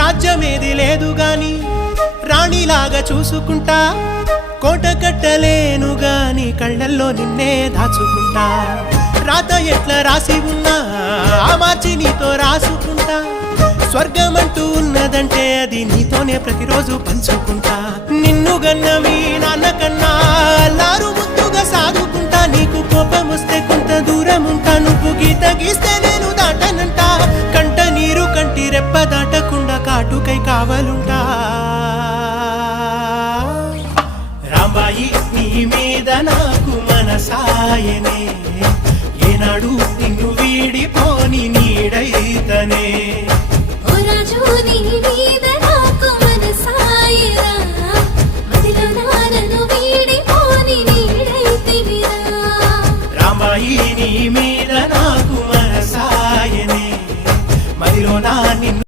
రాజ్యమేది లేదు గాని రాణిలాగా చూసుకుంటా, కోట కట్టలేను గాని కళ్ళల్లో నిన్నే దాచుకుంటా. రాత ఎట్లా రాసి ఉన్నా ఆ మార్చి నీతో రాసుకుంటా, స్వర్గమంటూ ఉన్నదంటే అది నీతోనే ప్రతిరోజు పంచుకుంటా. నిన్ను గన్నవి నాన్నకన్నా అల్లారు ముద్దుగా సాదుకుంటా, నీకు కోపం వస్తే కొంత దూరం ఉంటా, నువ్వు గీత గీస్తే నేను దాటనంట, కంట నీరు కంటి రెప్ప దాటకుండా కాటుకై కావలుంటా. రాంబాయి నీ మీద నాకు మనసాయనే, ఏనాడు నిన్ను వీడిపోని నీడైతనే. ఓ రాజు నీ మీద